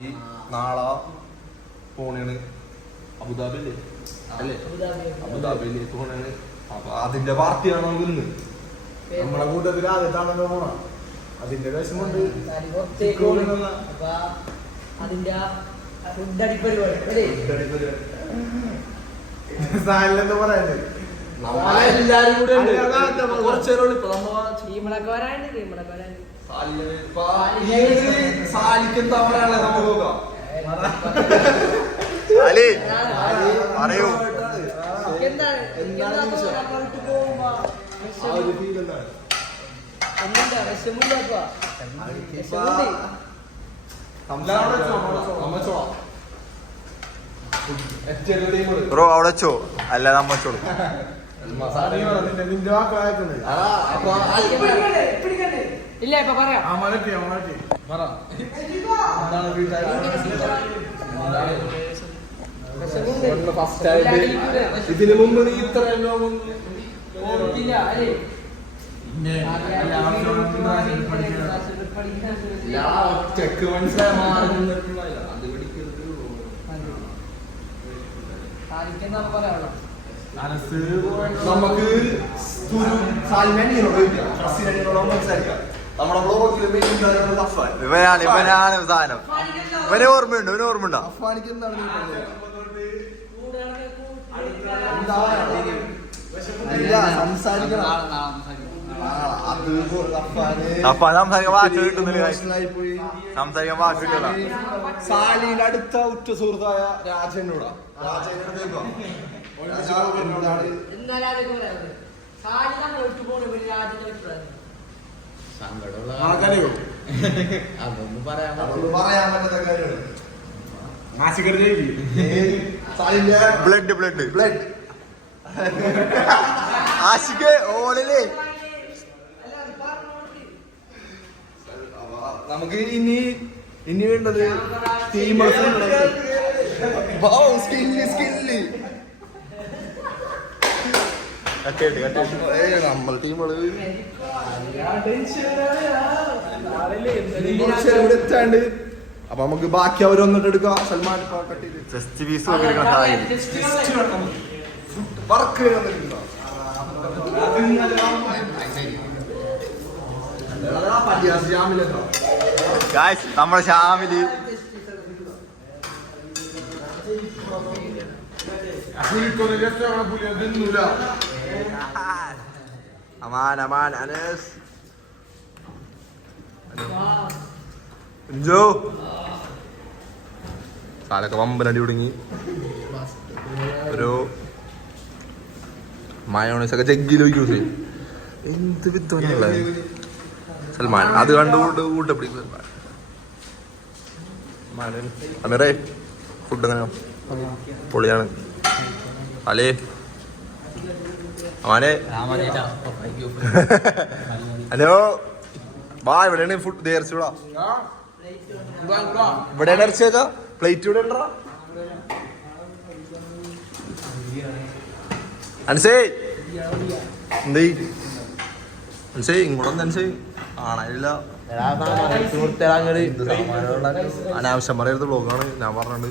നാളെ പോണാണ് അബുദാബിയില് അല്ലേ? അബുദാബിയില് പോണാണ്. അപ്പൊ അതിന്റെ പാർട്ടിയാണ് ഇന്ന്. നമ്മളെ കൂട്ടത്തിൽ ആദ്യത്താണല്ലോ പോണം. അതിന്റെ വിഷമുണ്ട്. അതിന്റെ സാലിനെന്താ പറയുന്നത്? എല്ലാരും കൂടെ സാലിക്കെന്താ പറയാനുള്ള നമുക്ക് നോക്കാം. പറയൂ. ബ്രോ അവിടെ വെച്ചോ, അല്ല നമ്മ വെച്ചോളൂ. നിന്റെ വാക്കാക്കുന്നത് ഇല്ല ഇപ്പൊ പറയാം. ഇതിനു മുമ്പ് നീ ഇത്ര ചെക്ക് മനസ്സിലായ നമുക്ക് സംസാരിക്കാം. നമ്മുടെ ബ്ലോഗിൽ ഇവനാണ് സാധനം. ഇവനെ ഓർമ്മയുണ്ടോ? അഫ്ഗാനിക്ക് എന്താണ് സംസാരിക്കണം. സംസാരിക്കാൻ വാക്ക് കിട്ടില്ല. സാലിയുടെ അടുത്ത ഉറ്റ സുഹൃത്തായ രാജനോടാ. അതൊന്നും പറയാൻ പറ്റുന്ന കാര്യമാണ്. ബ്ലഡ് ആശിക്ക് ഓളില് നമുക്ക് ഇനി വേണ്ടത് നമ്മൾ ടീമുകള് എത്താണ്ട്. അപ്പൊ നമുക്ക് ബാക്കി അവർ വന്നിട്ട് എടുക്കാം. സൽമാൻ ജസ്റ്റ് പീസ് വർക്ക് നമ്മുടെ ഷാമില് അമാൻ അനസ് ജോ സാലൊക്കെ വമ്പനടി തുടങ്ങി. ഒരു മയോണൈസൊക്കെ ജഗ്ഗിൽ യൂസ് ചെയ്യും. എന്ത് വിദ്വാനുള്ള സൽമാൻ അത് കണ്ടുകൊണ്ട് കൂട്ടപ്പിടിക്കും. അമീറേ ഫുഡ് എങ്ങനെ? പൊളിയാണ് അല്ലേ അമാനെ? ഹലോ വാ, ഇവിടെയാണ് ഫുഡ് ഇറച്ചിടാ. ഇവിടെയാണ് ഇറച്ചി വെച്ചാ പ്ലേറ്റ് ഇവിടെ ഉണ്ടോ? അനുസേ എന്തേ അനുസേ ഇങ്ങോട്ടൊന്നും അനുസേ കാണാനില്ല. അനാവശ്യം പറയരുത്, ബ്ലോഗാണ് ഞാൻ പറഞ്ഞിട്ടുണ്ട്.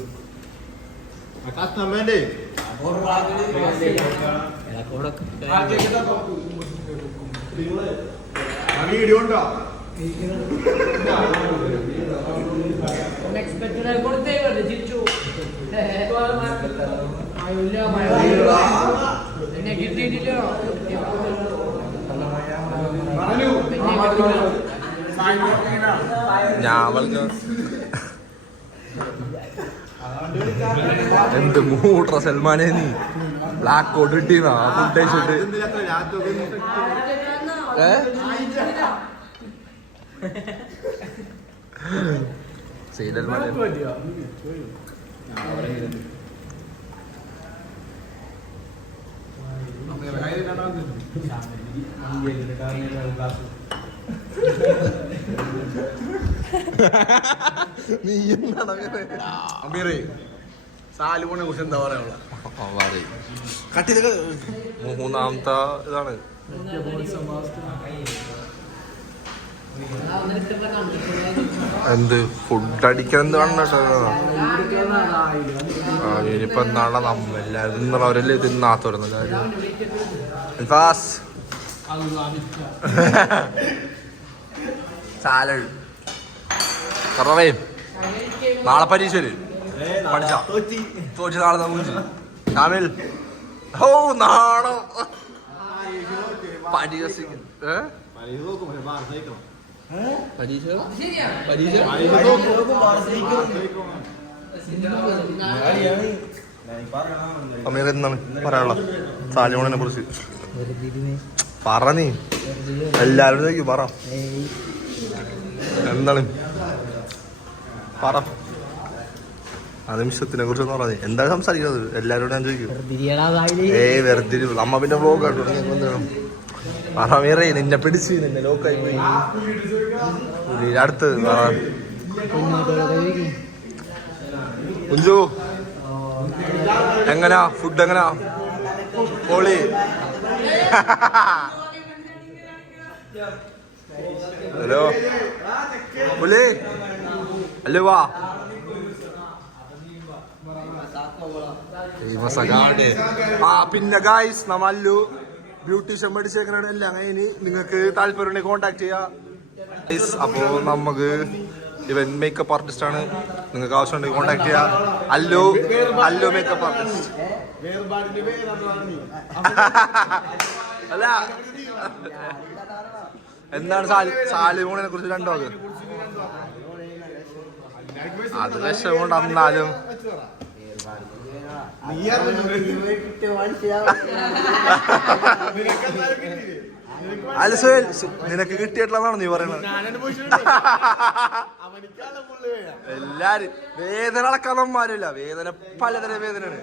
എന്ത് മൂട്ര സൽമാനെ നീ ബ്ലാക്ക് കോട്ട് കിട്ടീന്നാ ഫുഡ് കഴിച്ചിട്ട്. നീ എന്താണ് സാലുപോണെ കുറിച്ച് എന്താ പറയാനുള്ള? കട്ടിലൊക്കെ മൂന്നാമത്തെ ഇതാണ്. എന്ത് ഫുഡ് അടിക്കാൻ എന്ത് വേണം ഇനിയിപ്പോ എന്താണ് നമ്മെല്ലാരും തിന്നവരല്ലേ തിന്നാത്തവരുന്നില്ല സാലഡ് കറവേ നാളെ പരീക്ഷ പഠിച്ച തോറ്റ് നാളെ നമുക്ക് ഷാമിൽ ഓ നാണോ പരീക്ഷ അമീർ എന്താണ് പറയാനുള്ള സാലിമോണിനെ കുറിച്ച് പറ നീ എല്ലാവരും ചോദിക്കും പറ എന്താണ് പറ ആ നിമിഷത്തിനെ കുറിച്ച് പറഞ്ഞ എന്താണ് സംസാരിക്കുന്നത് എല്ലാവരോടും ഞാൻ ചോദിക്കും വെറുതെ നമ്മ പിന്നെ വ്ലോഗ് ആട്ടോ പറമേറേ നിന്നെ പിടിച്ച് നിന്നെ ലോക്കായി പോയി അടുത്ത് കുഞ്ചു എങ്ങനാ ഫുഡ് എങ്ങനാ പോളി ഹലോ പുലി അല്ലേ വാ ആ പിന്നെ ഗായ്സ് നമ്മളു ബ്യൂട്ടീഷ്യൻ പഠിച്ചേക്കണ എല്ലാം കഴിഞ്ഞ് നിങ്ങൾക്ക് താല്പര്യം കോണ്ടാക്ട് ചെയ്യാം. അപ്പോ നമുക്ക് ഇവൻ മേക്കപ്പ് ആർട്ടിസ്റ്റ് ആണ്, നിങ്ങൾക്ക് ആവശ്യമുണ്ടെങ്കിൽ കോണ്ടാക്ട് ചെയ്യാം. അല്ലു മേക്കപ്പ് ആർട്ടിസ്റ്റ് അല്ല എന്താണ് സാലിമോണിനെ കുറിച്ച് രണ്ടോ അത് വിഷം കൊണ്ട് അന്നാലും അല്ല സുഹേൽ നിനക്ക് കിട്ടിയിട്ടുള്ളതാണോ നീ പറയണത്? എല്ലാരും വേദന അളക്കാതന്മാരില്ല, വേദന പലതരം വേദനയാണ്.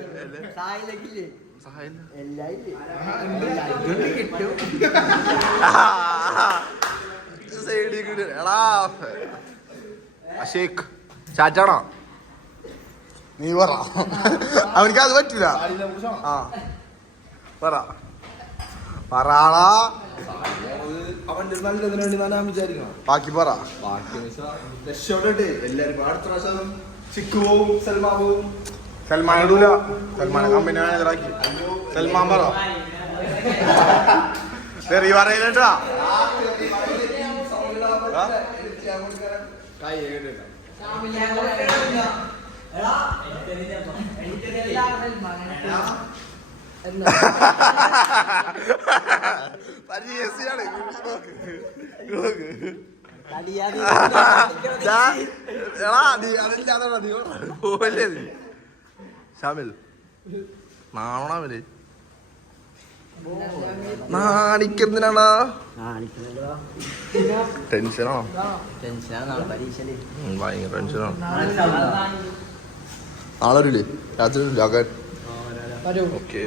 എടാ അഷേഖ് ചാറ്റാണോ നീ പറ, അവനിക്ക് അത് പറ്റൂല. ആ പറ പറയാളാ, അവന്റെ നല്ലതിന് വേണ്ടി ഞാൻ വിചാരിക്കണം. ബാക്കി പറ. രക്ഷപ്പെടട്ടെ എല്ലാരും. അടുത്ത പ്രാവശ്യം ചിക്കു പോവും, സൽമാൻ പോവും. സൽമാൻ ഇടൂല, സൽമാനെ കമ്പനി മാനേജറാക്കി. സൽമാൻ പറ ശരി പറയില്ലട്ടാ. ഷാമിൽ നാണാവല് നാണിക്കെന്തിനാണോ? ടെൻഷനാണോ? ഭയങ്കര ടെൻഷനാണ്. നാളെ വരില്ലേ രാത്രി? ഓക്കെ